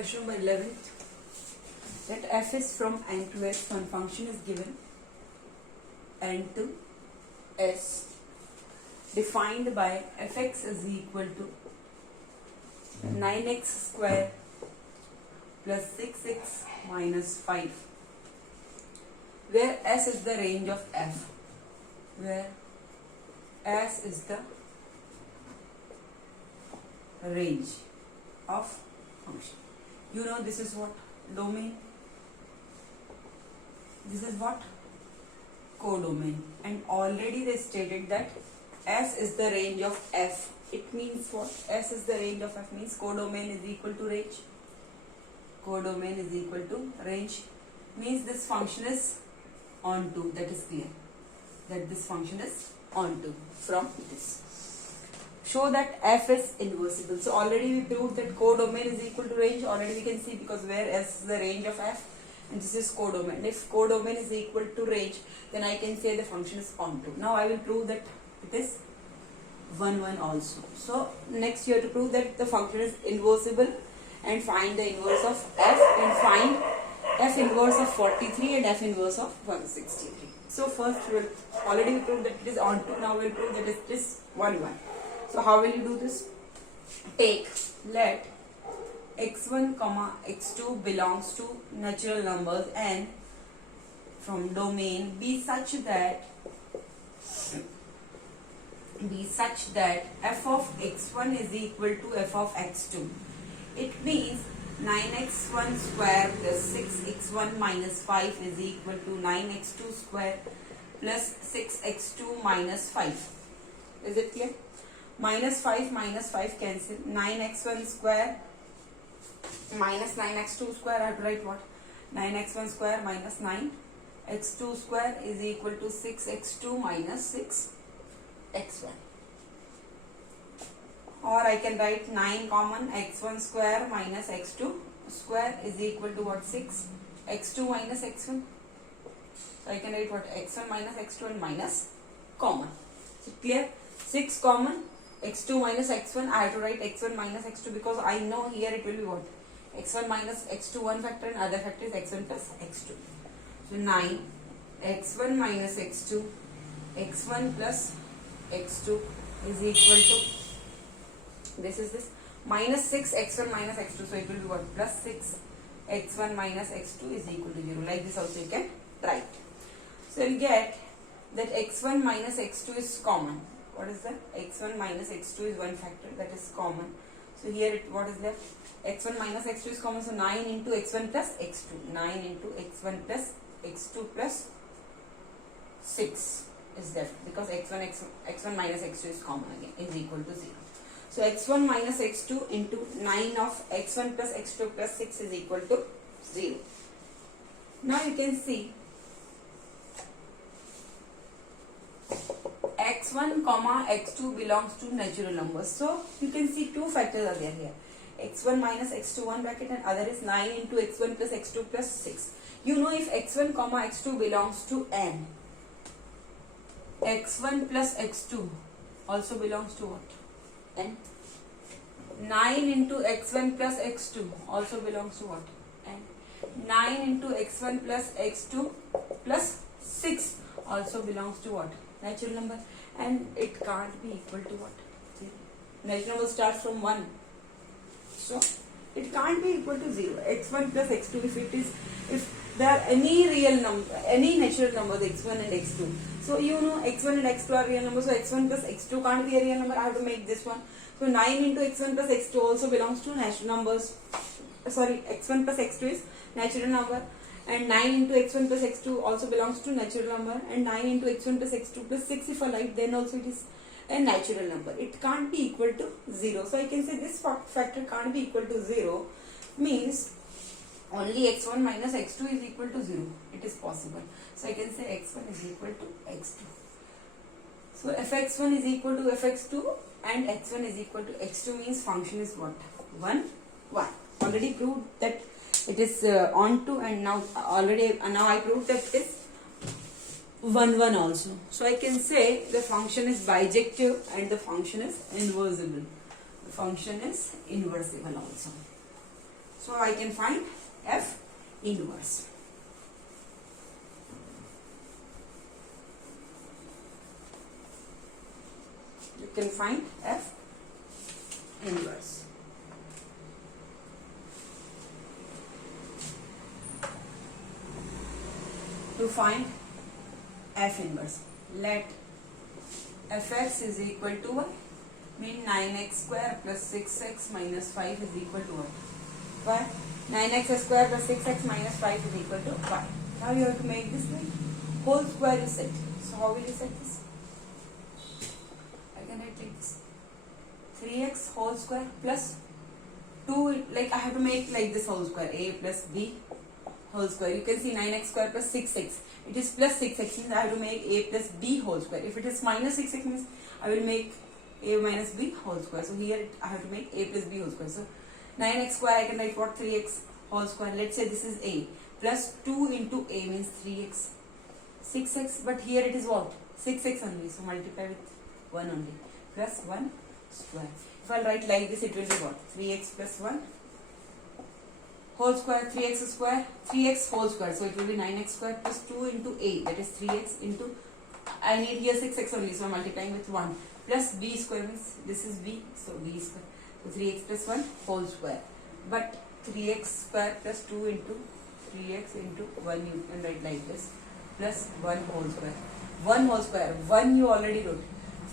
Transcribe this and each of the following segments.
Question number 11. That f is from n to s. One function is given n to s, defined by fx is equal to 9x square plus 6x minus 5, where s is the range of f, where s is the range of function. You know this is what? Domain. This is what? Codomain. And already they stated that S is the range of f. It means what? S is the range of f means codomain is equal to range. Codomain is equal to range. Means this function is onto. That is clear. That this function is onto from this. Show that f is inversible. So already we proved that codomain is equal to range. Already we can see because where s is the range of f and this is codomain. If codomain is equal to range, then I can say the function is onto. Now I will prove that it is 1 1 also. So next you have to prove that the function is inversible and find the inverse of f and find f inverse of 43 and f inverse of 163. So first we will already we proved that it is onto. Now we will prove that it is 1 1. So how will you do this? Let x1 comma x2 belongs to natural numbers and from domain be such that f of x1 is equal to f of x2. It means 9x1 square plus 6x1 minus 5 is equal to 9x2 square plus 6x2 minus 5. Is it clear? Minus 5 cancel. 9x1 square minus 9x2 square. I have to write what? 9x1 square minus 9x2 square is equal to 6x2 minus 6x1. Or I can write 9 common, x1 square minus x2 square is equal to what? 6 x2 minus x1. So I can write what? x1 minus x2 and minus common. So clear? 6 common, x2 minus x1. I have to write x1 minus x2 because I know here it will be what? x1 minus x2 one factor and other factor is x1 plus x2. So 9 x1 minus x2 x1 plus x2 is equal to, this is this, minus 6 x1 minus x2. So it will be what? Plus 6 x1 minus x2 is equal to 0. Like this also you can write. So you get that x1 minus x2 is common. What is that? x1 minus x2 is one factor, that is common. So here what is left? x1 minus x2 is common. So 9 into x1 plus x2. 9 into x1 plus x2 plus 6 is left because x1 minus x2 is common again, is equal to 0. So x1 minus x2 into 9 of x1 plus x2 plus 6 is equal to 0. Now you can see x1 comma x2 belongs to natural numbers. So you can see two factors are there here. x1 minus x2 one bracket and other is 9 into x1 plus x2 plus 6. You know if x1 comma x2 belongs to n, x1 plus x2 also belongs to what? N. 9 into x1 plus x2 also belongs to what? N. 9 into x1 plus x2 plus 6 also belongs to what? Natural number. And it can't be equal to what? Natural number starts from 1. So it can't be equal to 0. x1 plus x2, if there are any real number, any natural numbers x1 and x2. So you know x1 and x2 are real numbers. So x1 plus x2 can't be a real number. I have to make this one. So 9 into x1 plus x2 also belongs to natural numbers. Sorry, x1 plus x2 is natural number. And 9 into x1 plus x2 also belongs to natural number. And 9 into x1 plus x2 plus 6 if I write, then also it is a natural number. It can't be equal to 0. So I can say this factor can't be equal to 0 means only x1 minus x2 is equal to 0. It is possible. So I can say x1 is equal to x2. So fx1 is equal to fx2 and x1 is equal to x2 means function is what? 1 1. Already proved that it is onto, and now I proved that it is 1 1 also. So I can say the function is bijective and the function is inversible. The function is inversible also. So I can find F inverse. You can find F inverse. To find F inverse, let fx is equal to what? Mean 9x square plus 6x minus 5 is equal to what? Why? 9x square plus 6x minus 5 is equal to y. Now you have to make this like whole square is set. So how will you set this? I can write like this. 3x whole square plus 2, like I have to make like this whole square, a plus b whole square. You can see 9x square plus 6x. It is plus 6x means I have to make a plus b whole square. If it is minus 6x means I will make a minus b whole square. So here I have to make a plus b whole square. So 9x square I can write what? 3x whole square. Let's say this is a plus 2 into a means 3x. 6x, but here it is what? 6x only. So multiply with 1 only. Plus 1 square. If I write like this, it will be what? 3x plus 1 whole square, 3x square, 3x whole square. So it will be 9x square plus 2 into a, that is 3x into, I need here 6x only, so I am multiplying with 1 plus b square means this is b, so b square. So 3x plus 1 whole square. But 3x square plus 2 into 3x into 1 you can write like this plus 1 whole square. 1 whole square, 1 you already wrote.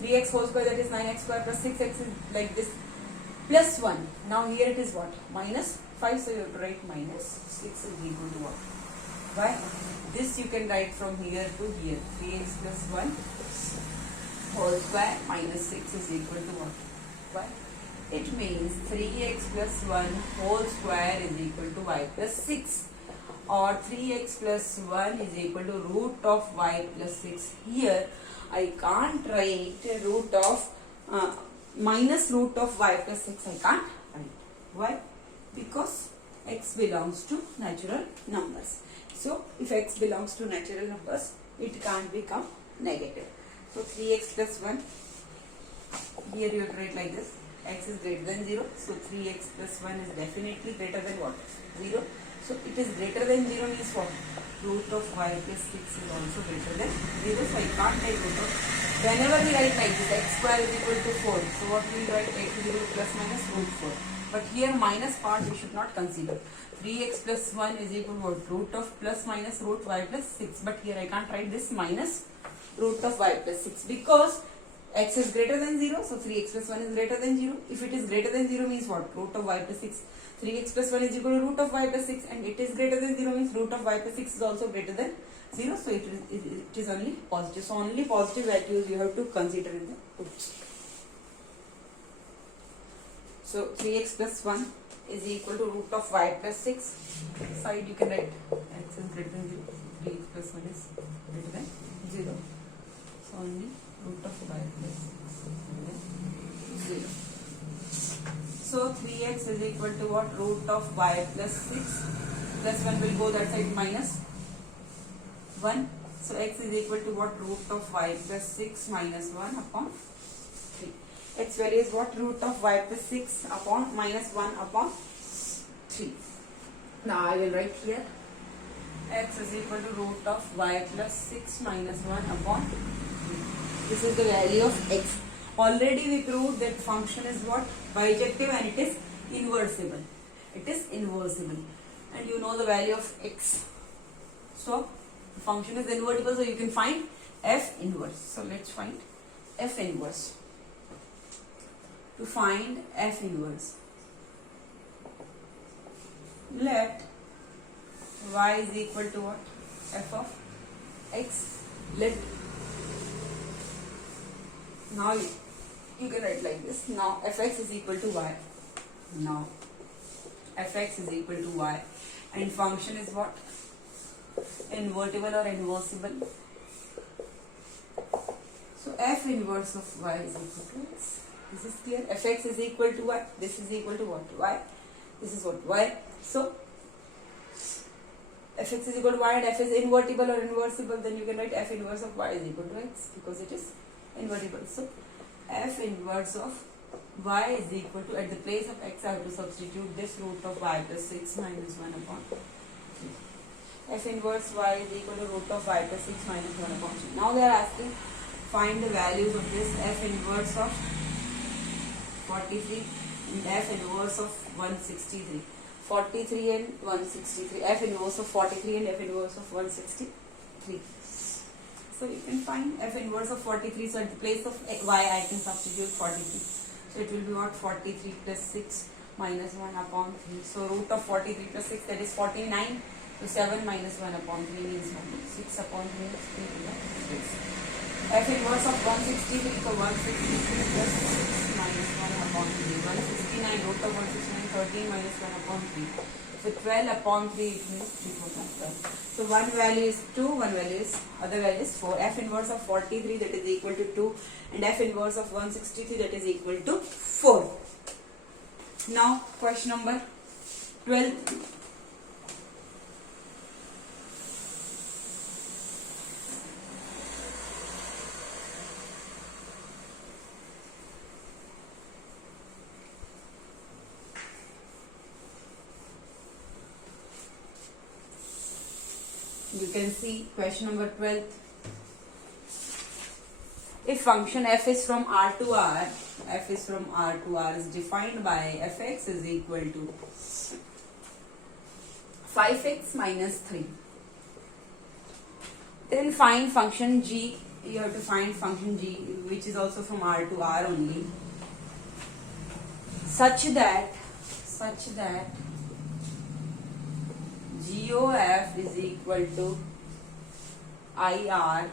3x whole square, that is 9x square plus 6x is like this plus 1. Now here it is what? Minus 5, so you have to write minus 6 is equal to what? Why? This you can write from here to here. 3x plus 1 whole square minus 6 is equal to what? Why? It means 3x plus 1 whole square is equal to y plus 6. Or 3x plus 1 is equal to root of y plus 6. Here I can't write root of minus root of y plus 6. I can't write. Why? Because x belongs to natural numbers. So if x belongs to natural numbers, it can't become negative. So 3x plus 1, here you write like this, x is greater than 0. So 3x plus 1 is definitely greater than what? 0. So it is greater than 0 means what? Root of y plus 6 is also greater than 0. So I can't take root of. Whenever we write like this, x square is equal to 4. So what we write? X is equal to plus minus root 4. But here minus part we should not consider. 3x plus 1 is equal to what? Root of plus minus root y plus 6. But here I can't write this minus root of y plus 6 because x is greater than 0. So 3x plus 1 is greater than 0. If it is greater than 0 means what? Root of y plus 6. 3x plus 1 is equal to root of y plus 6 and it is greater than 0 means root of y plus 6 is also greater than 0. So it is only positive. So only positive values you have to consider in the roots. So 3x plus 1 is equal to root of y plus 6. Side you can write x is greater than 0. 3x plus 1 is greater than 0. So only root of y plus 6 is greater than 0. So 3x is equal to what? Root of y plus 6 plus 1 will go that side minus 1. So x is equal to what? Root of y plus 6 minus 1 upon 3. X value is what? Root of y plus 6 upon minus 1 upon 3. Now I will write here x is equal to root of y plus 6 minus 1 upon 3. This is the value of x. Already we proved that function is what? Bijective and it is inversible. It is inversible. And you know the value of x. So the function is invertible, so you can find f inverse. So let's find f inverse. To find f inverse, let y is equal to what? F of x. Let, now you can write like this. Now fx is equal to y. Now fx is equal to y and function is what? Invertible or inversible. So f inverse of y is equal to x. This is clear. Fx is equal to y. This is equal to what? Y. This is what? Y. So fx is equal to y and f is invertible or inversible, then you can write f inverse of y is equal to x because it is invertible. So f inverse of y is equal to, at the place of x I have to substitute this root of y plus 6 minus 1 upon 3. F inverse y is equal to root of y plus 6 minus 1 upon 3. Now they are asking find the values of this f inverse of 43 and f inverse of 163. 43 and 163. F inverse of 43 and f inverse of 163. So you can find f inverse of 43. So at the place of y I can substitute 43. So it will be what? 43 plus 6 minus 1 upon 3. So root of 43 plus 6, that is 49. So 7 minus 1 upon 3 means 6 upon 3 is 3 to the 6. F inverse of 163, so 163 plus 6 minus 1 upon 3. 169, root of 169, 13 minus 1 upon 3. So 12 upon 3, it means 3/12. So one value is 2, one value is, other value is 4. F inverse of 43, that is equal to 2, and F inverse of 163, that is equal to 4. Now question number 12. You can see question number 12. If function f is from R to R, f is from R to R is defined by fx is equal to 5x minus 3. Then find function g. You have to find function g, which is also from R to R only, such that g of f is equal to IR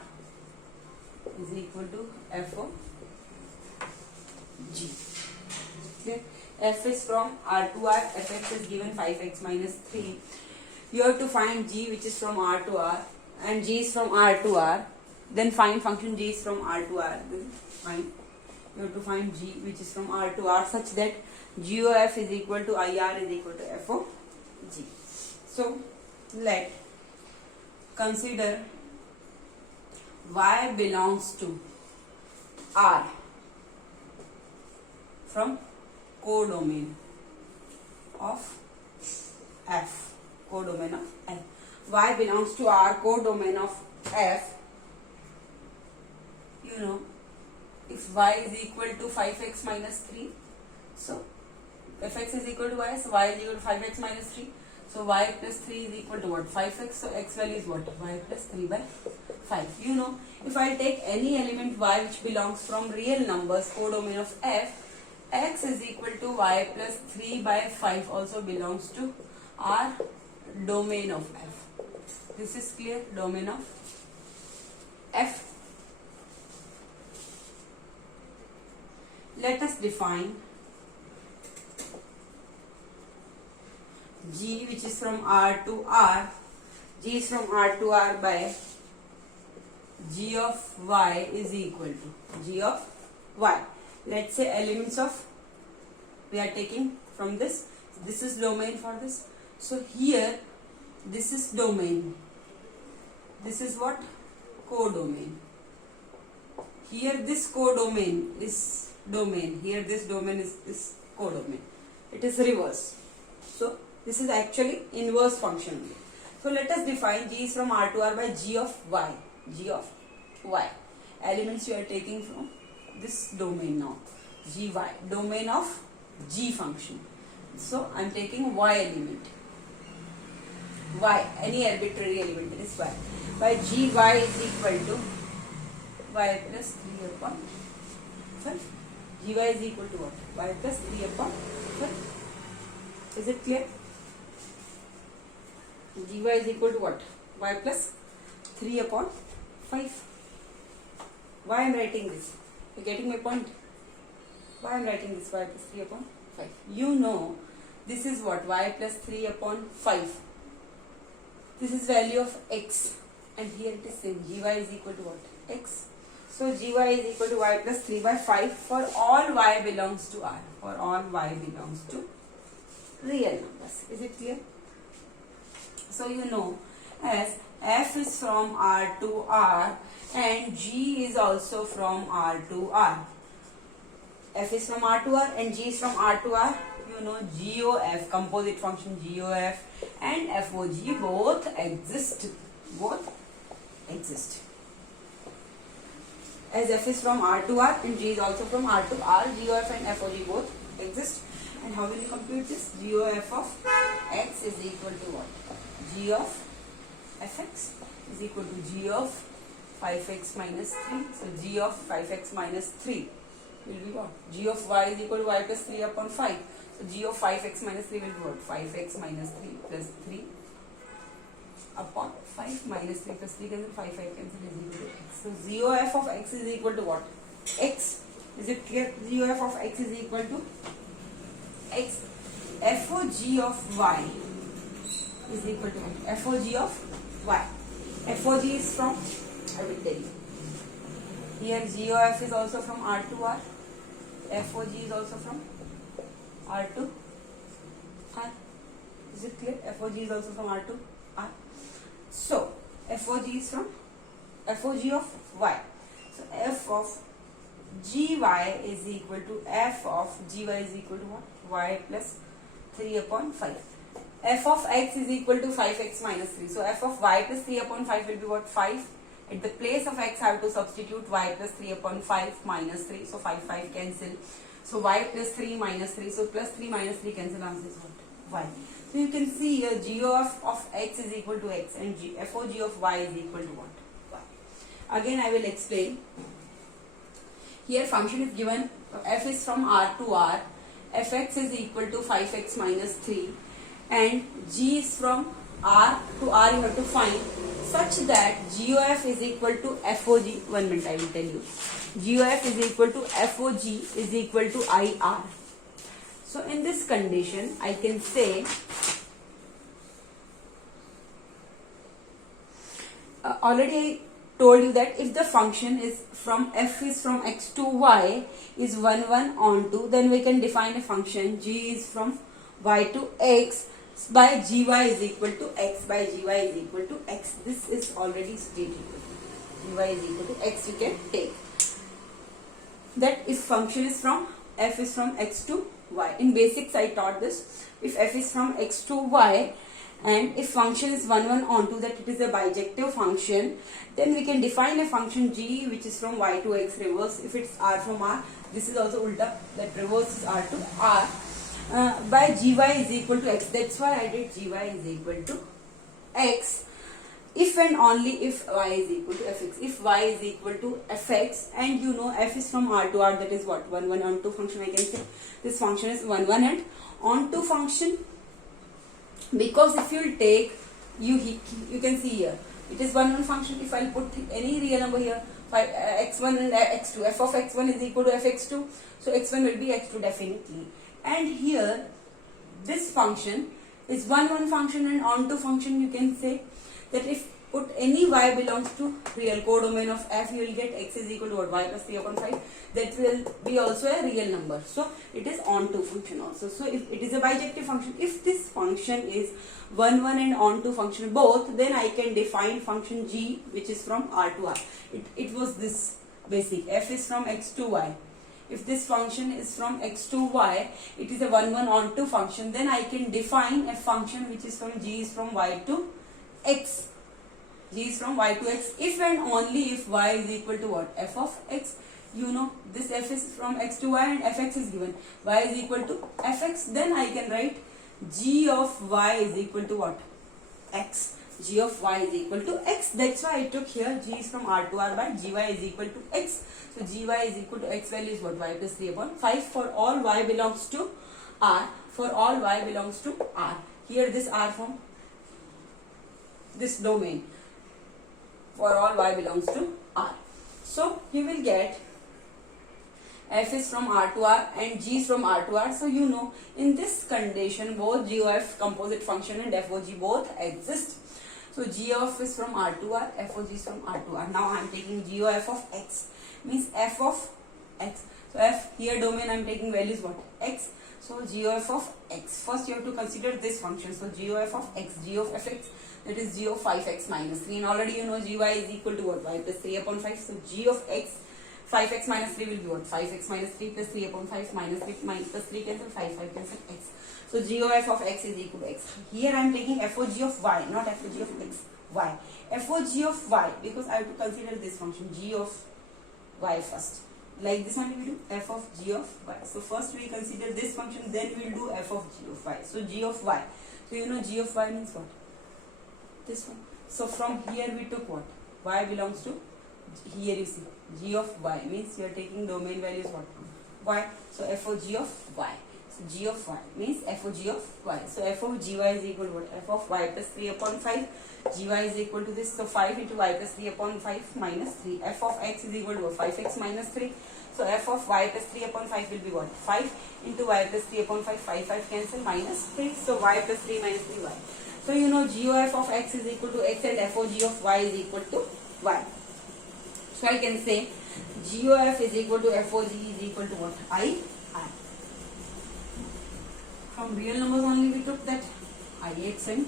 is equal to f of g. Okay. F is from R to R, fx is given 5x minus 3. You have to find g, which is from R to R, and g is from R to R. Then find function g is from R to R. Then find, you have to find g, which is from R to R, such that g of f is equal to IR is equal to f of g. So let consider y belongs to R from codomain of f. Codomain of f. Y belongs to R codomain of f. You know, if y is equal to 5x minus 3, so fx is equal to y, so y is equal to 5x minus 3. So y plus 3 is equal to what? 5x. So x value is what? Y plus 3 by 5. You know, if I take any element y which belongs from real numbers, codomain of f, x is equal to y plus 3 by 5 also belongs to R domain of f. This is clear? Domain of f. Let us define g, which is from R to R. G is from R to R by g of y is equal to g of y. Let's say elements of, we are taking from this. This is domain for this. So here this is domain. This is what? Codomain. Here this codomain is domain. Here this domain is this codomain. It is reverse. So this is actually inverse function. So let us define g is from R to R by g of y. G of y. Elements you are taking from this domain now. Gy. Domain of g function. So I am taking y element. Y. Any arbitrary element. That is y. By gy is equal to y plus 3 upon 5. Gy is equal to what? Y plus 3 upon 5. Is it clear? Gy is equal to what? Y plus 3 upon 5. Why I am writing this? You are getting my point? Why I am writing this? Y plus 3 upon 5. You know this is what? Y plus 3 upon 5. This is value of x. And here it is same. Gy is equal to what? X. So gy is equal to y plus 3 by 5 for all y belongs to R. For all y belongs to real numbers. Is it clear? So you know, as f is from R to R and g is also from R to R. f is from R to R and g is from R to R, you know GOF, composite function GOF and FOG both exist. As f is from R to R and g is also from R to R, GOF and FOG both exist. And how will you compute this? GOF of x is equal to what? G of fx is equal to g of 5x minus 3. So g of 5x minus 3 will be what? G of y is equal to y plus 3 upon 5. So g of 5x minus 3 will be what? 5x minus 3 plus 3 upon 5 minus 3 plus 3 cancel, 5 cancel is equal to x. So GOF of x is equal to what? X. Is it clear? GOF of x is equal to x. FOG of y is equal to what? FOG of y. FOG is from, I will tell you. Here GOF is also from R to R. FOG is also from R to R. Is it clear? FOG is also from R to R. So FOG is from FOG of y. So f of gy is equal to f of gy is equal to what? Y plus 3 upon 5. F of x is equal to 5x minus 3. So f of y plus 3 upon 5 will be what? 5. At the place of x I have to substitute y plus 3 upon 5 minus 3. So 5 cancel. So y plus 3 minus 3. So plus 3 minus 3 cancel, answer is what? Y. So you can see here GOF of x is equal to x and FOG of y is equal to what? Y. Again I will explain. Here function is given, f is from R to R, fx is equal to 5x minus 3 and g is from R to R you have to find such that GOF is equal to FOG. 1 minute I will tell you. GOF is equal to FOG is equal to IR. So in this condition I can say already I told you that if the function is from f is from x to y is 1 onto, then we can define a function g is from y to x by gy is equal to x by gy is equal to x. This is already stated. Gy is equal to x you can take. That if function is from f is from x to y. In basics I taught this. If f is from x to y and if function is 1 onto, that it is a bijective function, then we can define a function g which is from y to x reverse. If it's r from r, this is also ulta, that reverse is r to r by gy is equal to x. That's why I did gy is equal to x if and only if y is equal to fx. If y is equal to fx and you know f is from r to r, that is what? 1 onto function. I can say this function is 1 and onto function, because if you will take, you can see here it is 1 function. If I will put any real number here, x1 and x2, f of x1 is equal to fx2, so x1 will be x2 definitely. And here this function is 1 function and onto function. You can say that if put any y belongs to real codomain of f, you will get x is equal to what? Y plus 3 upon 5. That will be also a real number. So it is onto function also. So if it is a bijective function, if this function is 1 and onto function both, then I can define function g which is from r to r. It was this basic. F is from x to y. If this function is from x to y, it is a 1 onto function, then I can define a function which is from g is from y to x. G is from y to x if and only if y is equal to what? F of x. You know this f is from x to y and fx is given. Y is equal to fx, then I can write g of y is equal to what? X. G of y is equal to x. That's why I took here g is from r to r by gy is equal to x. So gy is equal to x value is what? Y plus 3 upon 5 for all y belongs to r. For all y belongs to r. Here this r from this domain. For all y belongs to r. So you will get f is from r to r and g is from r to r. So you know in this condition both GOF composite function and FOG both exist. So GOF is from r to r, FOG is from r to r. Now I am taking GOF of x, means f of x. So f here domain I am taking values what? X. So GOF of x. First you have to consider this function. So GOF of x, g of fx, that is g of 5x minus 3. And already you know gy is equal to what? Y plus 3 upon 5. So g of x 5x minus 3 will be what? 5x minus 3 plus 3 upon 5 minus 3 plus 3 cancel, 5 cancel x. So g of x is equal to x. Here I am taking FOG of y, not FOG of x. Y. FOG of y, because I have to consider this function g of y first. Like this one we will do f of g of y. So first we consider this function, then we will do f of g of y. So g of y. So you know g of y means what? This one. So from here we took what? Y belongs to, here you see, g of y means you are taking domain values what? Y. So f of g of y. So g of y means f of g of y. So f of gy is equal to what? F of y plus 3 upon 5. Gy is equal to this. So 5 into y plus 3 upon 5 minus 3. F of x is equal to 5x minus 3. So f of y plus 3 upon 5 will be what? 5 into y plus 3 upon 5. 5 cancel, minus 3. So y plus 3 minus 3y. So you know GOF of x is equal to x and FOG of y is equal to y. So I can say GOF is equal to FOG is equal to what? I. From real numbers only we took that Ix and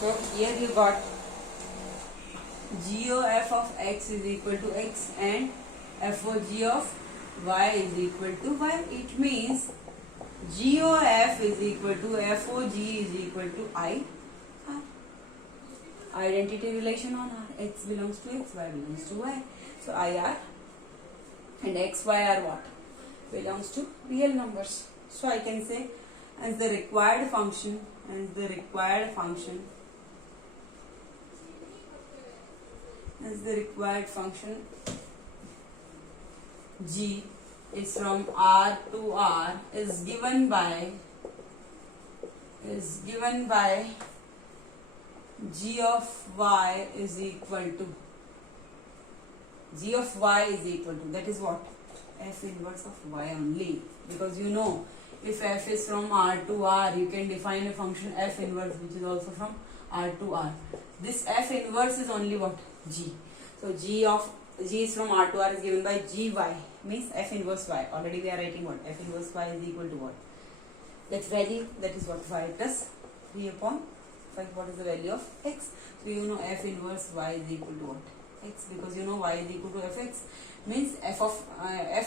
so here you got GOF of x is equal to x and FOG of y is equal to y. It means GOF is equal to FOG is equal to I. Identity relation on R. X belongs to x, y belongs to y. So IR and x, y are what? Belongs to real numbers. So I can say as the required function, g is from R to R is given by g of y is equal to that is what? F inverse of y only, because you know if f is from R to R you can define a function f inverse which is also from R to R. This f inverse is only what? G. So g is from R to R is given by gy means f inverse y. Already we are writing what? F inverse y is equal to what? That value, that is what? Y plus 3 upon 5. What is the value of x? So you know f inverse y is equal to what? X, because you know y is equal to fx means f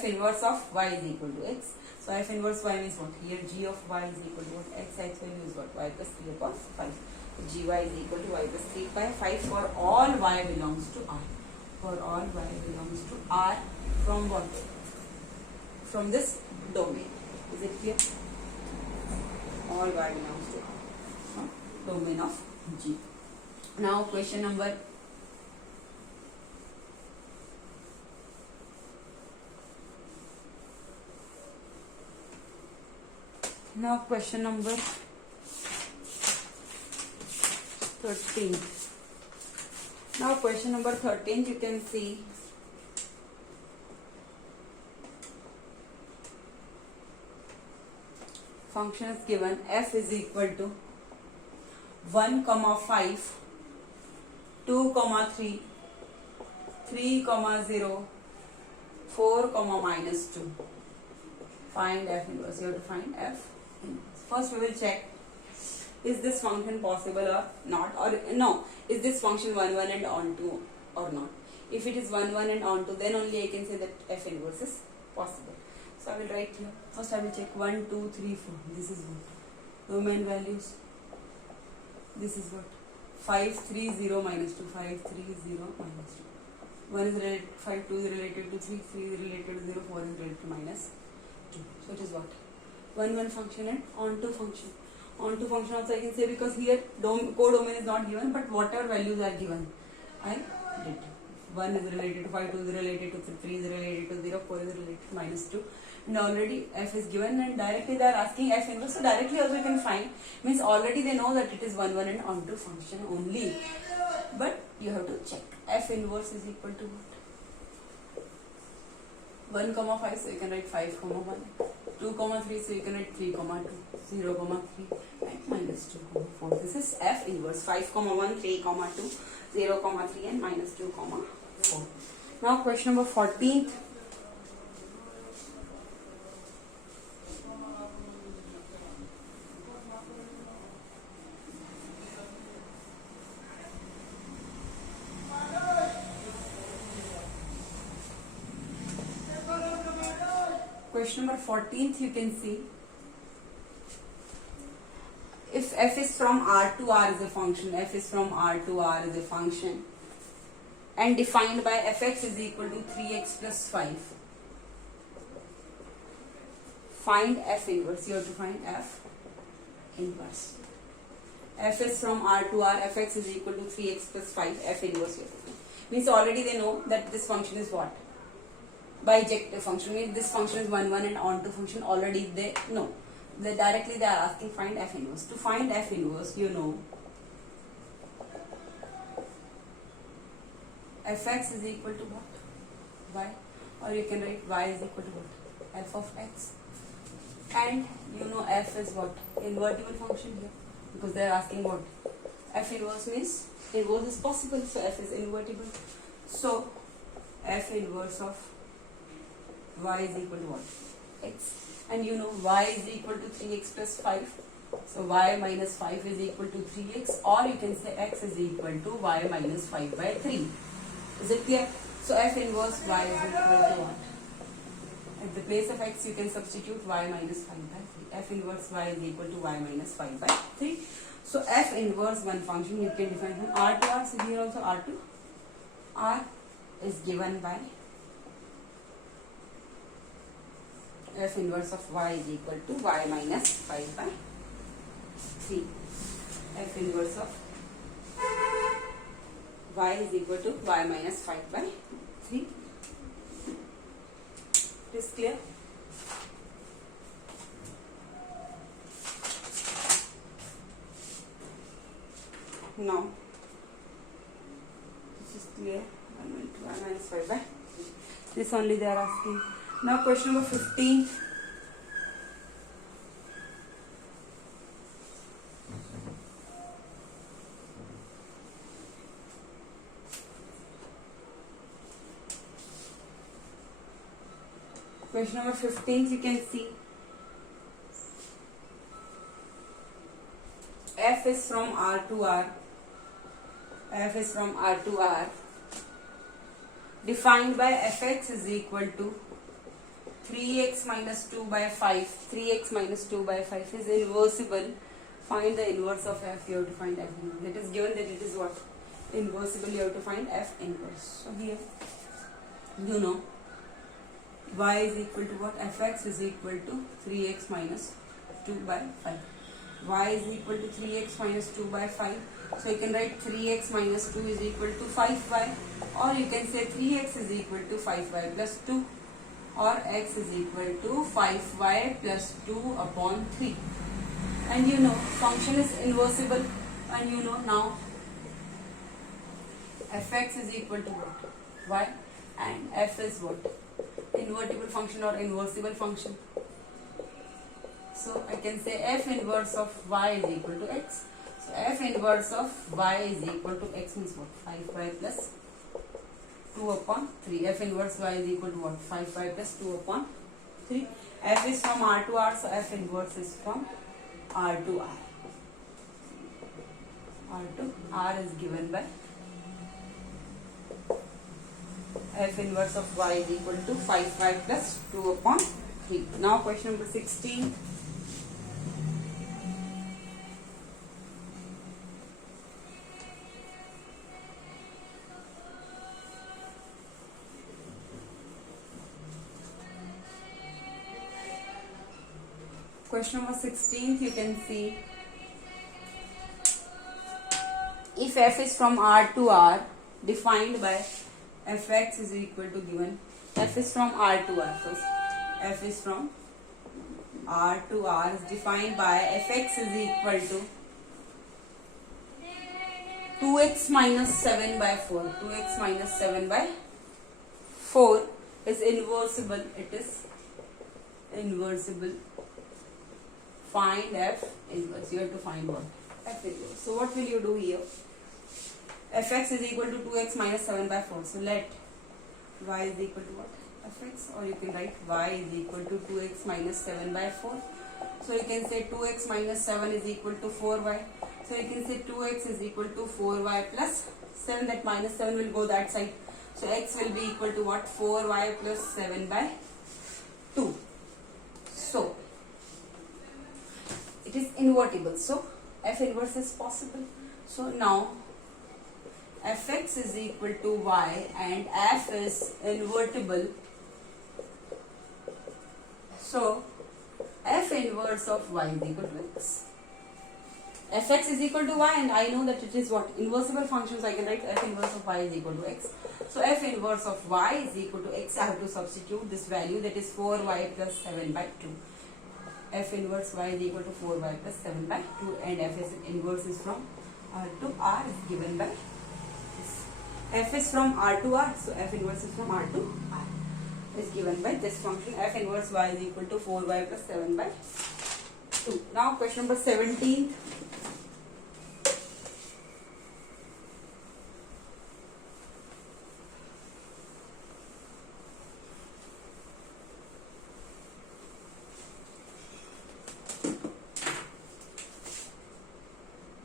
inverse of y is equal to x. So f inverse y means what? Here g of y is equal to what? X value is what? Y plus 3 upon 5. So gy is equal to y plus 3 by 5 for all y belongs to R. For all y belongs to R from what? From this domain. Is it clear? All y belongs to R from domain of G. Now question number question number 13. Now question number 13 you can see function is given f is equal to 1, 5, 2, 3, 3, 0, 4, minus 2. Find f inverse. You have to find f inverse. First we will check, is this function possible or not, or no, is this function 1, 1 and onto or not. If it is 1, 1 and onto, then only I can say that f inverse is possible. So I will write here. First I will check 1, 2, 3, 4. This is what? Domain values. This is what? 5, 3, 0, minus 2. 5, 3, 0, minus 2. 1 is related, 5, 2 is related to 3, 3 is related to 0, 4 is related to minus 2. So it is what? 1, 1 function and onto function. Onto function also I can say, because here codomain is not given, but whatever values are given, I did. 1 is related to 5, 2 is related to 3 is related to 0, 4 is related to minus 2. And already f is given and directly they are asking f inverse. So directly also you can find, means already they know that it is 1, 1 and onto function only. But you have to check. F inverse is equal to what? 1, 5, so you can write 5, 1. 2, 3, so you can write 3, 2. 0, 3, and minus 2, 4. This is F inverse. 5, 1, 3, 2, 0, 3, and minus 2, 4. Now question number 14th. Question number 14th, you can see, if f is from R to R is a function, f is from R to R is a function, and defined by fx is equal to 3x plus 5. Find f inverse. You have to find f inverse. F is from R to R, fx is equal to 3x plus 5, f inverse. Means already they know that this function is what? Bijective function. Means this function is 1, 1 and onto function. Already they know. They are asking find f inverse. To find f inverse, you know, fx is equal to what? Y. Or you can write y is equal to what? F of x. And you know f is what? Invertible function here. Because they are asking what? F inverse means inverse is possible. So f is invertible. So f inverse of y is equal to what? X. And you know y is equal to 3x plus 5. So y minus 5 is equal to 3x, or you can say x is equal to y minus 5 by 3. Is it clear? So f inverse y is equal to what? At the place of x you can substitute y minus 5 by 3. F inverse y is equal to y minus 5 by 3. So f inverse one function you can define from R to R. So here also R to R is given by f inverse of y is equal to y minus 5 by 3. F inverse of y is equal to y minus 5 by 3. It is clear? Now, this is clear. Y minus 5 by 3. This only they are asking. Now question number 15. Question number 15, you can see f is from R to R. F is from R to R. Defined by fx is equal to 3x minus 2 by 5. 3x minus 2 by 5 is inversible. Find the inverse of f. You have to find f inverse. It is given that it is what? Inversible. You have to find f inverse. So here, you know, y is equal to what? Fx is equal to 3x minus 2 by 5. Y is equal to 3x minus 2 by 5. So you can write 3x minus 2 is equal to 5y, or you can say 3x is equal to 5y plus 2, or x is equal to 5y plus 2 upon 3. And you know function is inversible, and you know now fx is equal to what? Y, and f is what? Invertible function or inversible function. So I can say f inverse of y is equal to x. So f inverse of y is equal to x means what? 5y plus 2 upon 3. F inverse y is equal to what? 5y plus 2 upon 3. F is from R to R, so f inverse is from R to R. R to R is given by f inverse of y is equal to 5y plus 2 upon 3. Now question number 16. Question number 16, you can see if f is from R to R, defined by fx is equal to given f is from R to R. First, f is from R to R is defined by fx is equal to 2x minus 7 by 4. 2x minus 7 by 4. is inversible. It is inversible. Find F inverse. You have to find what? F inverse. So what will you do here? Fx is equal to 2x minus 7 by 4. So let y is equal to what? Fx, or you can write y is equal to 2x minus 7 by 4. So you can say 2x minus 7 is equal to 4y. So you can say 2x is equal to 4y plus 7. That minus 7 will go that side. So x will be equal to what? 4y plus 7 by 2. So it is invertible. So F inverse is possible. So now Fx is equal to y and F is invertible. So F inverse of y is equal to x. Fx is equal to y, and I know that it is what? Inversible functions. I can write F inverse of y is equal to x. So F inverse of y is equal to x. I have to substitute this value, that is 4y plus 7 by 2. F inverse y is equal to 4y plus 7 by 2, and F inverse is from R to R is given by this. F is from R to R, so F inverse is from R to R is given by this function. F inverse y is equal to 4y plus 7 by 2. Now question number 17.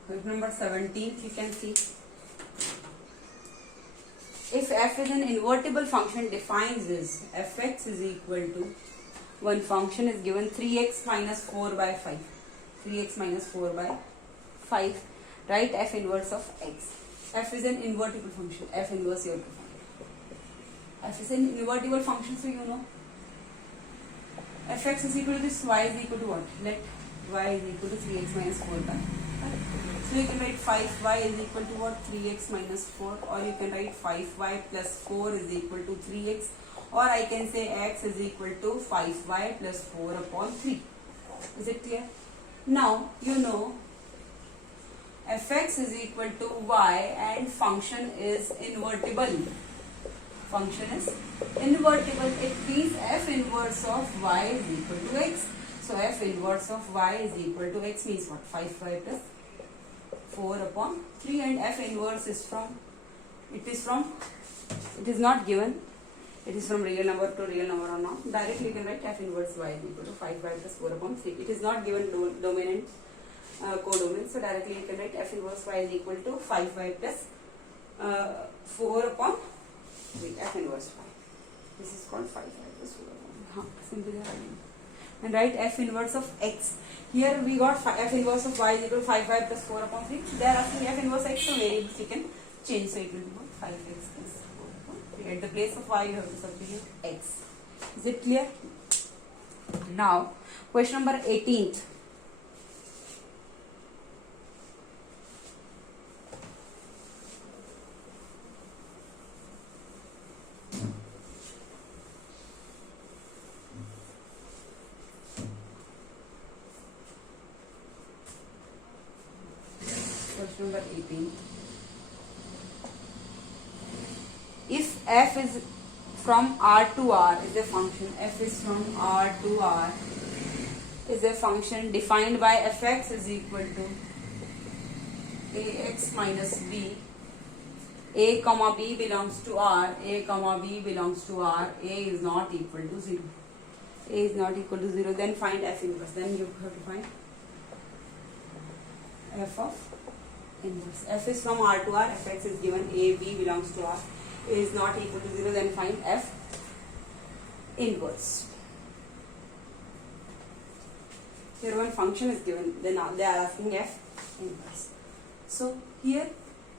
Question number 17, you can see. If f is an invertible function, defines is fx is equal to, one function is given 3x minus 4 by 5. 3x minus 4 by 5. Write f inverse of x. F is an invertible function. F inverse you have to find. F is an invertible function, so you know. Fx is equal to this, y is equal to what? Let y is equal to 3x minus 4 by 5. So you can write 5y is equal to what? 3x minus 4, or you can write 5y plus 4 is equal to 3x, or I can say x is equal to 5y plus 4 upon 3. Is it clear? Now you know fx is equal to y and function is invertible. Function is invertible. It means f inverse of y is equal to x. So f inverse of y is equal to x means what? 5y plus 4 upon 3, and f inverse is from, it is not given, it is from real number to real number or not. Directly you can write f inverse y is equal to 5y plus 4 upon 3. It is not given domain and codomain, so directly you can write f inverse y is equal to 5y plus 4 upon 3, f inverse y. This is called 5y plus 4 upon 3. Simply writing. And write f inverse of x. Here we got f inverse of y is equal to 5y plus 4 upon 3. They are asking f inverse x, so variables you can change. So it will be what? 5x plus 4 upon 3. At the place of y you have to substitute x. Is it clear? Now question number 18th. Number 18. If f is from R to R is a function, f is from R to R is a function defined by fx is equal to ax minus b. A comma b belongs to R, a comma b belongs to R, a is not equal to 0. A is not equal to 0, then find f inverse. Then you have to find f of inverse. F is from R to R, fx is given, a, b belongs to R, a is not equal to 0, then find f inverse. Here one function is given, then they are asking f inverse. So here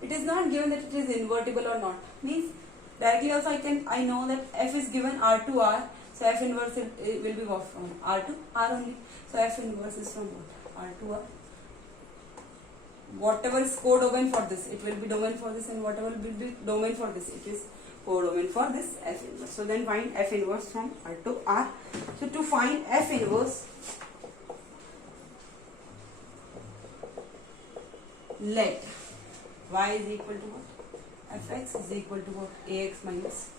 it is not given that it is invertible or not. Means directly also I know that f is given R to R, so f inverse will be what? From R to R only. So f inverse is from what? R to R. Whatever is codomain for this, it will be domain for this, and whatever will be domain for this, it is codomain for this f inverse. So then find f inverse from R to R. So to find f inverse, let y is equal to what? Fx is equal to what? Ax minus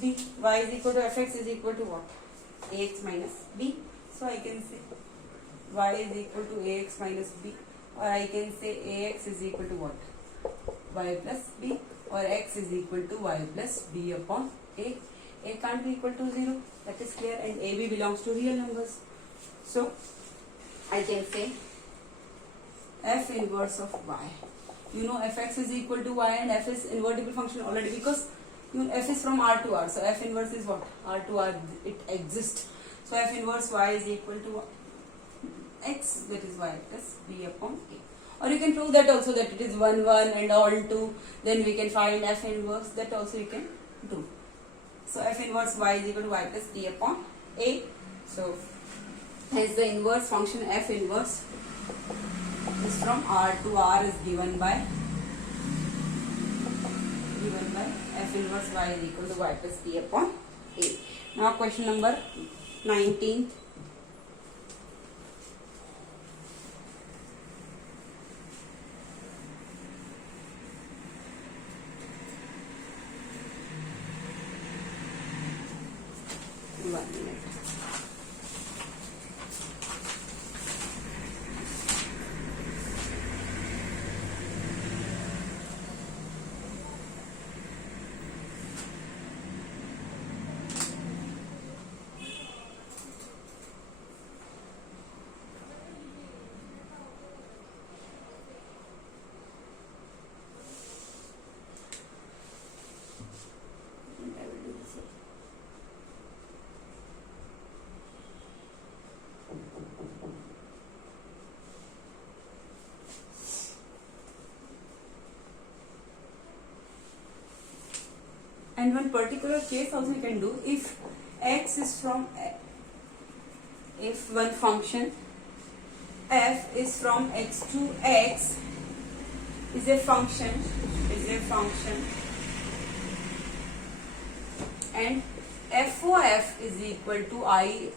b. Y is equal to fx is equal to what? Ax minus b. So I can say y is equal to ax minus b, or I can say ax is equal to what? Y plus b, or x is equal to y plus b upon a. A can't be equal to 0, that is clear, and ab belongs to real numbers. So I can say f inverse of y. You know fx is equal to y, and f is invertible function already, because f is from R to R. So f inverse is what? R to R, it exists. So f inverse y is equal to x, that is y plus b upon a. Or you can prove that also, that it is 1, 1 and all 2. Then we can find f inverse, that also you can do. So f inverse y is equal to y plus b upon a. So hence the inverse function f inverse is from R to R is given by f inverse y is equal to y plus b upon a. Now question number 19. One minute. And one particular case also you can do, if x is from, if one function f is from x to x is a function, and f of f is equal to I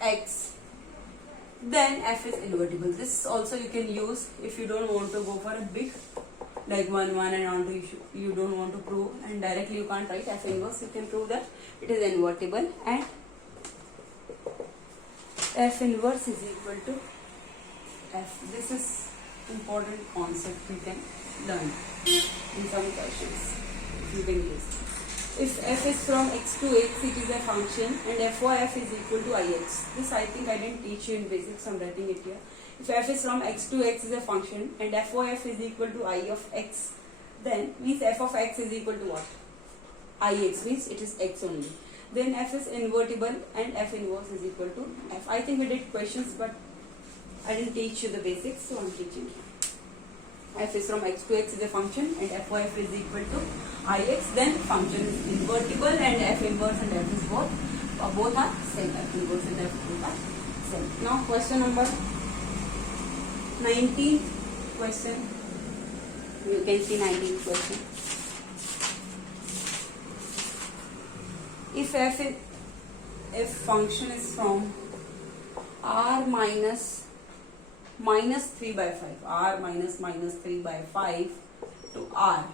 x, then f is invertible. This also you can use if you don't want to go for a big, like 1, 1 and on to you don't want to prove, and directly you can't write f inverse. You can prove that it is invertible, and f inverse is equal to f. This is important concept you can learn in some questions. You can use. If f is from x to x, it is a function, and f of f is equal to ix. This I think I didn't teach you in basics, so I'm writing it here. If f is from x to x is a function, and f of f is equal to I of x, then means f of x is equal to what? Ix, means it is x only. Then f is invertible, and f inverse is equal to f. I think we did questions, but I didn't teach you the basics, so I'm teaching you. F is from x to x is a function, and f of f is equal to ix, then function is invertible, and f inverse and f is both are same. F inverse and f both are same. Now question number 19th question. You can see 19th question. If function is from r minus 3 by 5, r minus 3 by 5 to r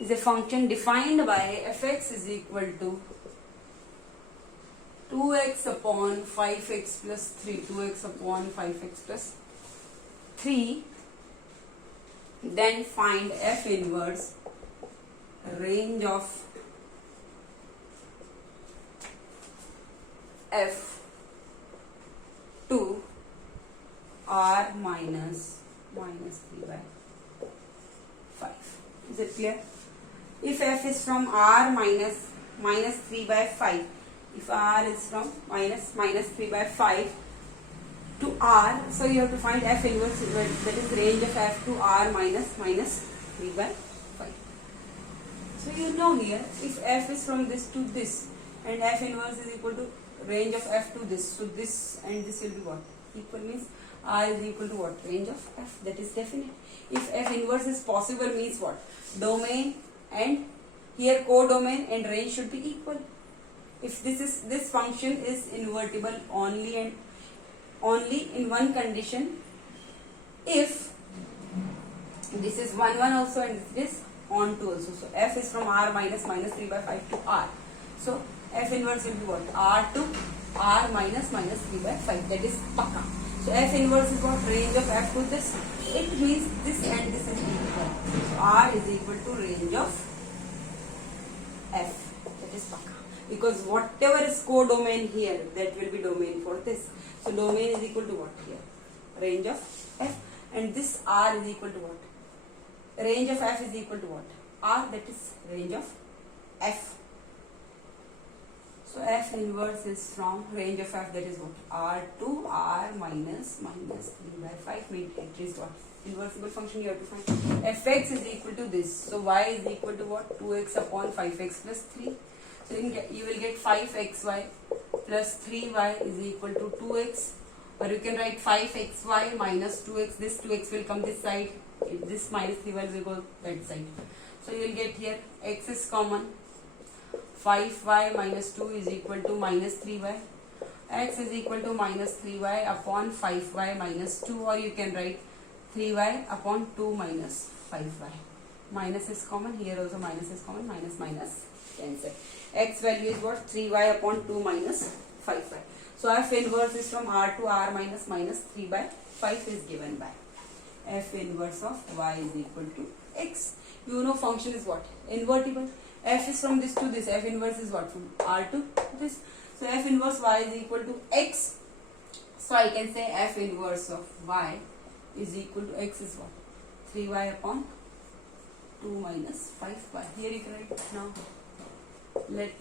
is a function defined by fx is equal to 2x upon 5x plus 3, 2x upon 5x plus 3, then find f inverse range of f to r minus 3 by 5. Is it clear? If f is from r minus 3 by 5, if r is from minus 3 by 5 to r, so you have to find f inverse, that is range of f to r minus 3 by 5. So you know here, if f is from this to this, and f inverse is equal to range of f to this, so this and this will be what? Equal, means r is equal to what? Range of f, that is definite. If f inverse is possible, means what? Domain and here codomain and range should be equal. If this function is invertible only and only in one condition, if this is 1 1 also and this on to also. So f is from r minus 3 by 5 to r. So f inverse will be what? R to r minus 3 by 5. That is pakka. So f inverse is what? Range of f to this. It means this and this is equal. So r is equal to range of f. That is pakka. Because whatever is codomain here, that will be domain for this. So domain is equal to what here? Range of f. And this r is equal to what? Range of f is equal to what? R, that is range of f. So f inverse is from range of f, that is what? R to r minus 3 by 5. Means it is what? Inversible function you have to find. Fx is equal to this. So y is equal to what? 2x upon 5x plus 3. So you will get 5xy plus 3y is equal to 2x. Or you can write 5xy minus 2x. This 2x will come this side. This minus 3y will go that side. So you will get here x is common. 5y minus 2 is equal to minus 3y. X is equal to minus 3y upon 5y minus 2. Or you can write 3y upon 2 minus 5y. Minus is common. Here also minus is common. Minus cancel. X value is what? 3y upon 2 minus 5y. So f inverse is from r to r minus 3 by 5 is given by f inverse of y is equal to x. You know function is what? Invertible. F is from this to this. F inverse is what? From r to this. So f inverse y is equal to x. So I can say f inverse of y is equal to x is what? 3y upon 2 minus 5y. Here you can write now. Let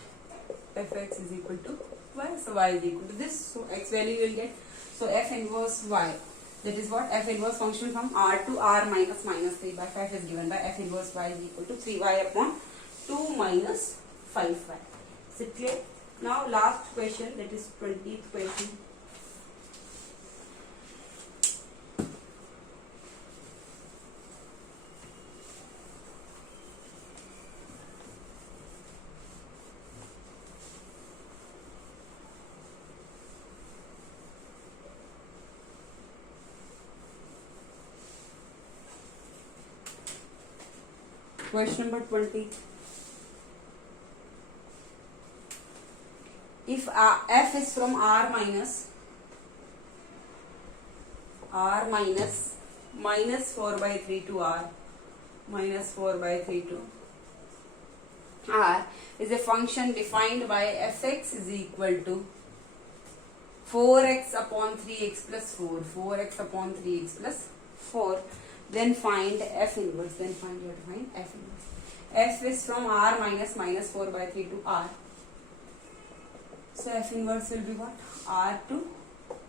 fx is equal to y. So y is equal to this. So x value you will get. So f inverse y. That is what? F inverse function from r to r minus 3 by 5 is given by f inverse y is equal to 3y upon 2 minus 5y. Is it clear? Now last question, that is 20th question. Question number 20. If f is from r minus minus 4 by 3 to r minus 4 by 3 to r is a function defined by fx is equal to 4x upon 3x plus 4. 4x upon 3x plus 4. Then find f inverse. Then find you have to find f inverse. F is from r minus 4 by 3 to r. So f inverse will be what? R to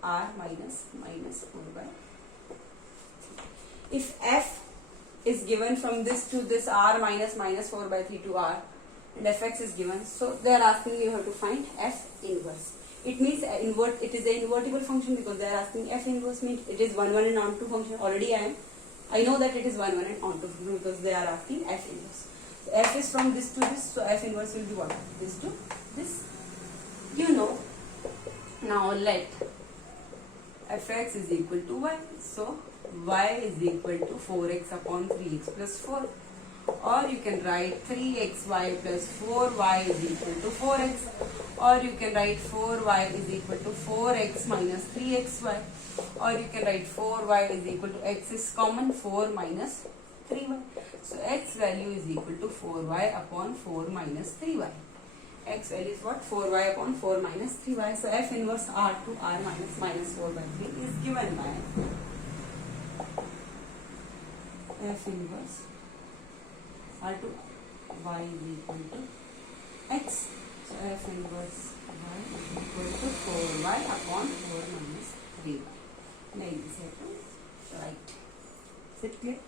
r minus 4 by 3. If f is given from this to this r minus 4 by 3 to r and fx is given, so they are asking you have to find f inverse. It means it is an invertible function because they are asking f inverse means it is 1 1 and onto function. Already I know that it is 1 1 and onto function because they are asking f inverse. So f is from this to this, so f inverse will be what? This to this. You know. Now let fx is equal to y. So y is equal to 4x upon 3x plus 4. Or you can write 3xy plus 4y is equal to 4x. Or you can write 4y is equal to 4x minus 3xy. Or you can write 4y is equal to x is common, 4 minus 3y. So x value is equal to 4y upon 4 minus 3y. X value is what? 4y upon 4 minus 3y. So f inverse r to r minus 4 by 3 is given by f inverse r to y is equal to x. So f inverse y is equal to 4y upon 4 minus 3y. Like this you have to write. Is it clear?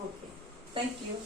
Okay. Thank you.